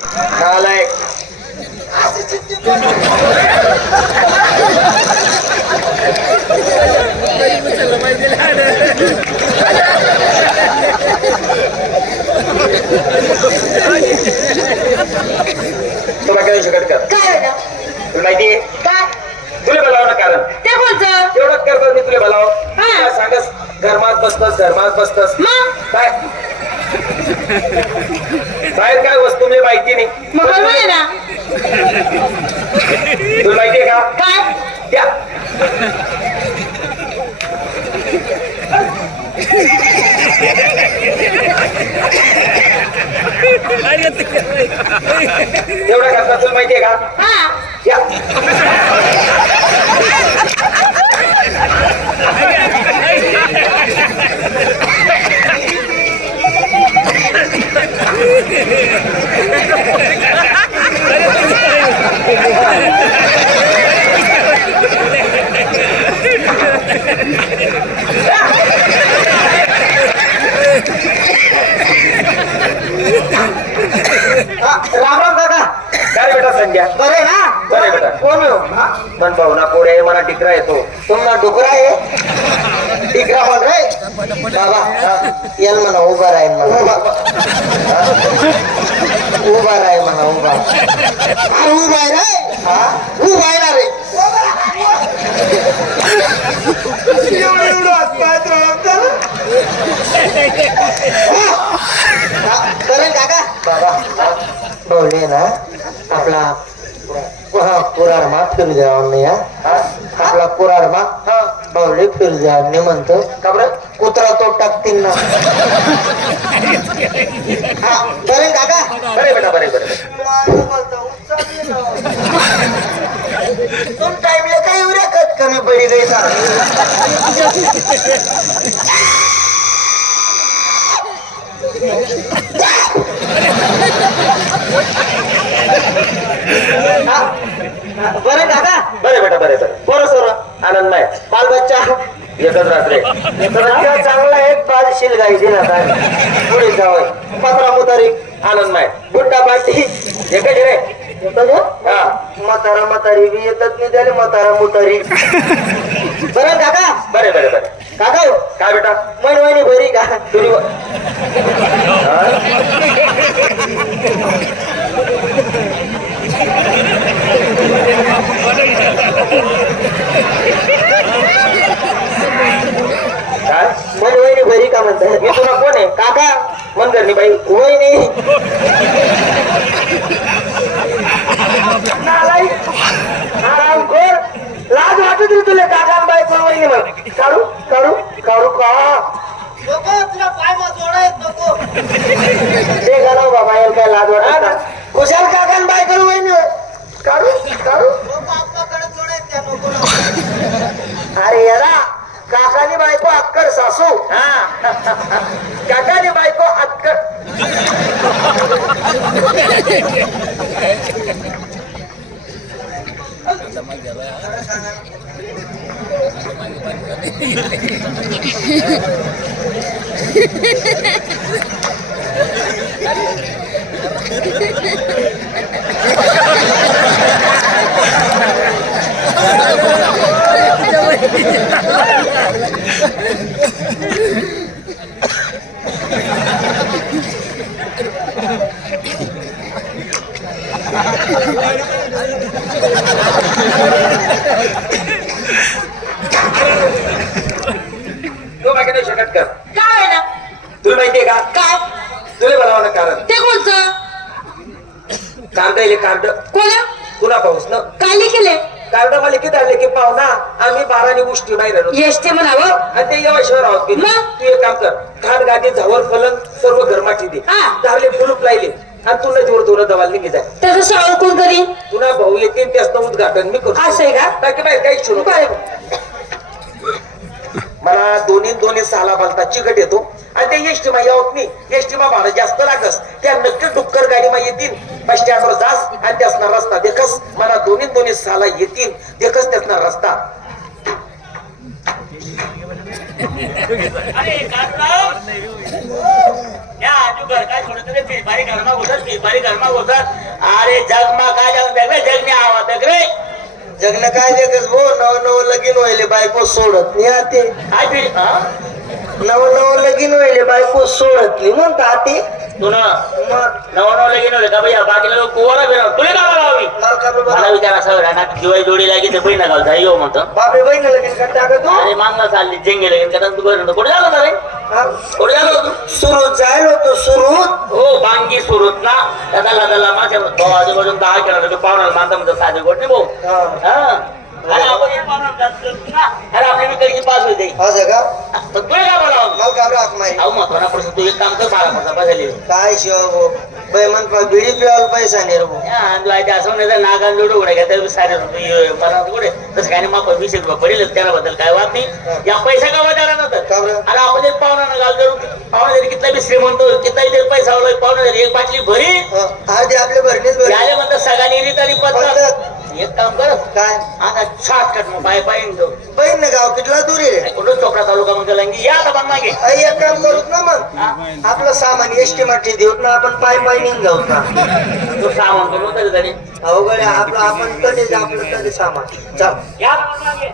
नालायक तुला काय शकत काय? तुला माहिती आहे? काय? तुला बोलावं कारण. ते कोणचं एवढंच करतो मी तुला बोलावं. तुला सांगस घरमात बसतस घरमात बसतस. काय? मी मग आहे ना. तुला माहितीये का? काय? त्या एवढं करता तुला माहितीये का? हा. या हा, राम राम काका काय रे बेटा संध्या बरे ना बरे बेटा. कोण हो? हा? पण भावना पुढे मला टिकरा येतो. तुम्हाला डुकरा आहे? टिकरा मग रे बाबा याल म्हणा उभा राहील म्हणा. उभा राहील म्हणा उभा. उभा आहे रे. हा? उभा आहे ना रे. एवढं एवढं हा, काका. बाबा बोलले ना? आपला हा कुरार मा फिर जाऊन या आपला कुरार मा बावले फिर जाऊन म्हणतो. का बरं? कुत्रा तो टाकतील ना. करेल काका? बरे बेटा बरे बरे तुम टाइमला काही एवढ्या कत कमी पडी गई सा बरं काका बरे बेटा बरे बरे बरं सोर आनंद नाही. बाल बच्चा एकच रात्री. चांगला एक बाल शिलगाई दिला पुढे जावं. पत्रा मुतारी आनंद नाही. बुड्डा पाटी एकच रे? हा. म्हातारा म्हातारी बी येतात नाही त्याला म्हातारा मुतारी? बरं काका? बरे बरे बरे काका हो, काय बेटा? मन वहिनी बरी का तुम्ही काय मन का म्हणतात मी तुला कोण आहे? काका मन करणी बाई वहिनी. आरामखोर लाज वाटत रे तुला काका बाई पण वहिनी मग काढू काढू काढू का? ते करा बाबा याला काय लाज वाटत? नाही. Kushal palsu nah kagak nih baik kok atke. तो बाकी नाही शकत कर काय ना? तुला माहितीये का? काय? तुला बोलावं कारण. ते कोणचं कार्ड येईल कार्ड कोणा? तुला पाऊस ना? काय लिखले कार्ड मला किती आणले की पाहुणा आम्ही बारानी गोष्टी बाहेर आलो एसटी म्हणावं? आणि ते येवा शहर आहोत की मग? तू एक काम कर. घाट गादी झावर फलंग सर्व घरमाटी दे. हा. दारले फुलूप लायले आणि तुला जोड दोन दवाल निघी जाय. त्याचं कोण करी? तुला भाऊ येतील त्याचं उद्घाटन मी करतो. असं आहे का? बाकी बाई काही सुरू मला दोन्ही दोन्ही साला बालता चिकट येतो. आणि ते एसटी मा यावत नाही. एसटी मा भाडं जास्त लागस. त्या नक्की डुक्कर गाडी मा येतील बस स्टँडवर जास आणि त्यासना रस्ता देखस. मला दोन्ही दोन्ही साला येतील देखस त्यासना रस्ता. अरे जगमा काय रे जगने आवा देख रे. जगन काय देखस भो? नव नव लगीन व्हायले बायको सोडत नाही आते. काय? नव नव लगीन व्हायले बायको सोडत. नाही तू ना मग नव नव लगीन होले का भैया लोक कुवारा फिरव तुला का मला का बरं मला विचार असा होता ना दिवाळी जोडी लागी तर बहीण म्हणतो. बापरे बहीण लगीन करता का तू? अरे चालली. जेंगे लगीन करता. तू बरं कुठे झालं होता रे? हा? कुठे झालं होतं सुरू जायला होतो सुरू. हो बांगी सुरूत ना. त्याला लादाला माझ्या भाऊ आजूबाजून दहा किलो पाहुणा मानता म्हणतो साधे नाही भाऊ. हा. हा. अरे आपण जास्त ना. आपली विकायची पास होते. असं का? तर तुला बोलावं? मला का बरं हाक मारी अहो महत्वाना प्रश्न तू एक काम कर बारा पडता बसायला काय शिव भो बाई म्हण पा बिडी पिवायला पैसा नाही रे असं नाही नागान जोडू सारे रुपये मला कुठे तसं काय नाही मग वीस एक रुपये पडेल त्याबद्दल काय वाद नाही. या पैसा का वाटायला नव्हतं? का बरं? अरे आपण जर पाहुणा ना घाल जर पाहुणा जरी कितला बी श्रीमंत हो, कितलाही जरी पैसा आवडला पाहुणा जरी एक बाटली भरी हं, अर्धी एक काम कर काय? आता शॉर्टकट मग बाय पाय जाऊ. बहीण ना गाव कितला दूर रे कुठं चोपडा तालुका मग या आता मागे एक काम करूत ना मग. आपलं सामान एसटी मध्ये देऊत ना आपण पाय पाय निघून जाऊ ना तू सामान करून तरी तरी? अवघड आहे, आपलं आपण कधी आपलं कधी सामान. चल. या मागे